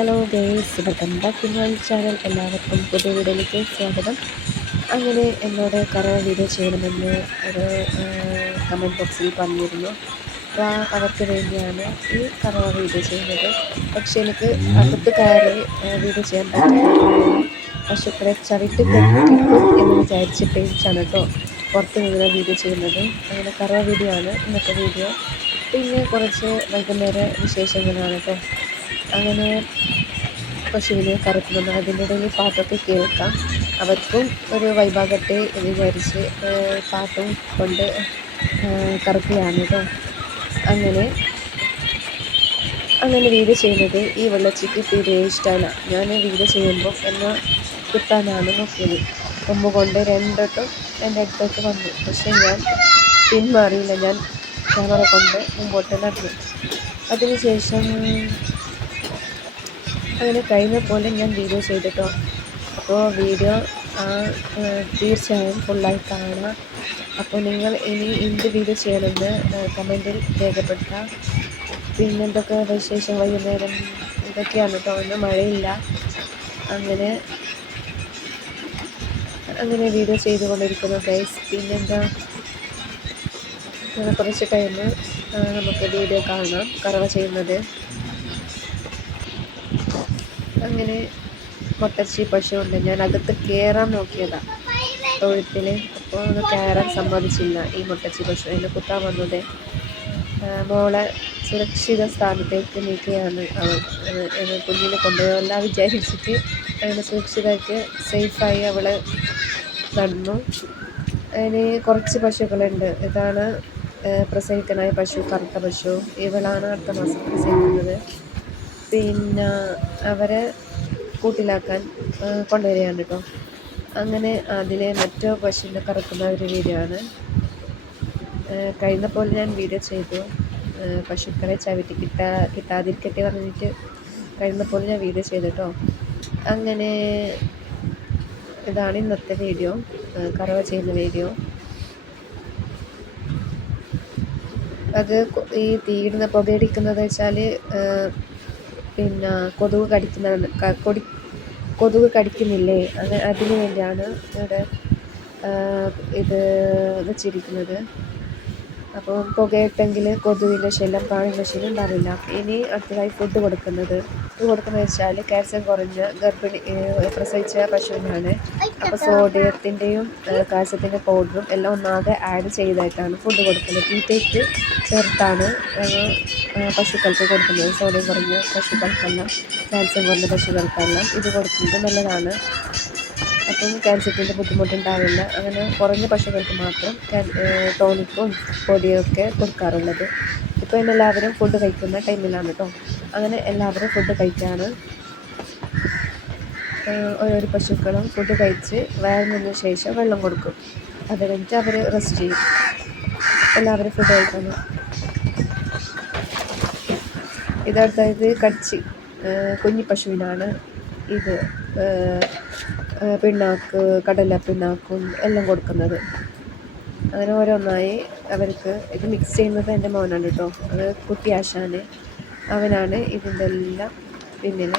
Hello guys welcome back to my channel. എല്ലാവർക്കും പുതിയ വീഡിയോയിലേക്ക് സ്വാഗതം. അങ്ങനെ എന്നോട് കറവ വീഡിയോ ചെയ്യണമെന്ന് ഒരു കമന്റ് ബോക്സിൽ പറഞ്ഞിരുന്നു. അപ്പോൾ അവർക്ക് വേണ്ടിയാണ് ഈ കറവ വീഡിയോ ചെയ്യുന്നത്. പക്ഷേ എനിക്ക് അകത്ത് കയറി വീഡിയോ ചെയ്യാൻ പറ്റില്ല പശുക്കളെ ചവിട്ട് കെട്ടിക്കും എന്ന് വിചാരിച്ച് പേടിച്ചാണ് കേട്ടോ പുറത്ത് നിന്ന് വീഡിയോ ചെയ്യുന്നത്. അങ്ങനെ കറവ വീഡിയോ ആണ് ഇന്നത്തെ വീഡിയോ പിന്നെ കുറച്ച് വൈകുന്നേര വിശേഷങ്ങളാണ് കേട്ടോ അങ്ങനെ പശുവിനെ കറക്കുന്നത് ഇടയിൽ പാട്ടൊക്കെ കേൾക്കാം. അവർക്കും ഒരു വൈബാകട്ടെ എന്ന് വിചാരിച്ച് പാട്ടും കൊണ്ട് കറക്കുകയാണ് കേട്ടോ അങ്ങനെ അങ്ങനെ വീട് ചെയ്യുന്നത് ഈ വെള്ളച്ചിക്ക് തീരെ ഇഷ്ടമല്ല ഞാൻ വീട് ചെയ്യുമ്പോൾ എന്നെ കിട്ടാനാണ് നോക്കിയത്. കൊമ്പ് കൊണ്ട് രണ്ടോട്ടും എന്റെ അടുത്തേക്ക് വന്നു. പക്ഷേ ഞാൻ പിന്മാറിയില്ല. ഞാൻ ക്യാമറ കൊണ്ട് മുമ്പോട്ട് നടന്നു. അതിനുശേഷം അങ്ങനെ കഴിഞ്ഞ പോലെ ഞാൻ വീഡിയോ ചെയ്തിട്ടോ. അപ്പോൾ വീഡിയോ തീർച്ചയായും ഫുള്ളായി കാണാം അപ്പോൾ നിങ്ങൾ ഇനി എന്ത് വീഡിയോ ചെയ്യണമെന്ന് കമന്റിൽ രേഖപ്പെടുത്താം പിന്നെ എന്തൊക്കെ വിശേഷം വൈകുന്നേരം? ഇതൊക്കെയാണ് കേട്ടോ ഒന്ന് മഴയില്ല. അങ്ങനെ അങ്ങനെ വീഡിയോ ചെയ്തുകൊണ്ടിരിക്കുന്നു ഗൈസ് പിന്നെന്താ? കുറച്ച് കഴിഞ്ഞ് നമുക്ക് വീഡിയോ കാണാം. കറവ ചെയ്യുന്നത്. അങ്ങനെ മുട്ടച്ചി പശുവുണ്ട്. ഞാൻ അകത്ത് കയറാൻ നോക്കിയതാണ് തൊഴുത്തിൽ അപ്പോൾ അത് കയറാൻ സമ്മതിച്ചില്ല ഈ മുട്ടച്ചി പശു. എന്നെ കുത്താൻ വന്നത് മോളെ സുരക്ഷിത സ്ഥാനത്തേക്ക് നീക്കുകയാണ് അവൾ. കുഞ്ഞിനെ കൊണ്ടുപോയല്ല വിചാരിച്ചിട്ട് അങ്ങനെ സുരക്ഷിതമായിട്ട് സേഫായി അവൾ നടന്നു. അതിന് കുറച്ച് പശുക്കളുണ്ട്. ഇതാണ് പ്രസവിക്കാനായ പശു കറുത്ത പശു. ഇവളാണ് അടുത്ത മാസം പ്രസവിക്കുന്നത്. പിന്നെ അവരെ കൂട്ടിലാക്കാൻ കൊണ്ടുവരികയാണ് കേട്ടോ അങ്ങനെ അതിലെ മറ്റോ പശുവിനെ കറക്കുന്ന ഒരു വീഡിയോ ആണ്. പോലെ ഞാൻ വീഡിയോ ചെയ്തു. പശുക്കളെ ചവിട്ടി കിട്ടാ കിട്ടാതിരിക്കട്ടെ പറഞ്ഞിട്ട് കഴിഞ്ഞപ്പോൾ ഞാൻ വീഡിയോ ചെയ്തു കേട്ടോ അങ്ങനെ ഇതാണ് ഇന്നത്തെ വീഡിയോ കറവ ചെയ്യുന്ന വീഡിയോ അത് ഈ തീയിടുന്ന പുകയടിക്കുന്നത് വെച്ചാൽ പിന്നെ കൊതുക് കടിക്കുന്ന കൊടി കൊതുക് കടിക്കുന്നില്ലേ? അത് അതിന് വേണ്ടിയാണ് ഇവിടെ ഇത് വെച്ചിരിക്കുന്നത്. അപ്പോൾ പുകയിട്ടെങ്കിൽ കൊതുകിന്റെ ശല്യം പ്രാണിന്റെ ശല്യം ഉണ്ടാവില്ല ഇനി അടുത്തതായി ഫുഡ് കൊടുക്കുന്നത്. ഫുഡ് കൊടുക്കുന്നത് വെച്ചാൽ കാൽസ്യം കുറഞ്ഞ ഗർഭിണി പ്രസവിച്ച പശുവിനാണ്. അപ്പോൾ സോഡിയത്തിന്റെയും കാൽസ്യത്തിന്റെ പൗഡറും എല്ലാം ഒന്നാകെ ആഡ് ചെയ്തായിട്ടാണ് ഫുഡ് കൊടുക്കുന്നത്. തീറ്റയ്ക്ക് ചേർത്താണ് പശുക്കൾക്ക് കൊടുക്കുന്നത് സോഡിയം കുറഞ്ഞ പശുക്കൾക്കെല്ലാം കാൽസ്യം കുറഞ്ഞ പശുക്കൾക്കെല്ലാം ഇത് കൊടുക്കുന്നത് നല്ലതാണ്. അപ്പം ക്യാൻസറിന്റെ ബുദ്ധിമുട്ടുണ്ടാവില്ല. അങ്ങനെ കുറഞ്ഞ പശുക്കൾക്ക് മാത്രം ടോണിക്കും പൊടിയൊക്കെ കൊടുക്കാറുള്ളത്. ഇപ്പോൾ എല്ലാവരും ഫുഡ് കഴിക്കുന്ന ടൈമിലാണ് കേട്ടോ അങ്ങനെ എല്ലാവരും ഫുഡ് കഴിക്കാറ് ഓരോരോ പശുക്കളും ഫുഡ് കഴിച്ച് വയറിനു ശേഷം വെള്ളം കൊടുക്കും. അത് കഴിഞ്ഞിട്ട് അവർ റെസ്റ്റ് ചെയ്യും. എല്ലാവരും ഫുഡ് കഴിക്കുന്നു ഇതടുത്തത് കച്ചി കുഞ്ഞി പശുവിനാണ്. ഇത് പിണ്ണാക്ക് കടല പിണ്ണാക്കും എല്ലാം കൊടുക്കുന്നത്. അങ്ങനെ ഓരോന്നായി അവർക്ക് ഇത് മിക്സ് ചെയ്യുന്നത് എന്റെ മോനാണ് കേട്ടോ അത് കുട്ടി ആശാന്. അവനാണ് ഇതിന്റെ എല്ലാം പിന്നിൽ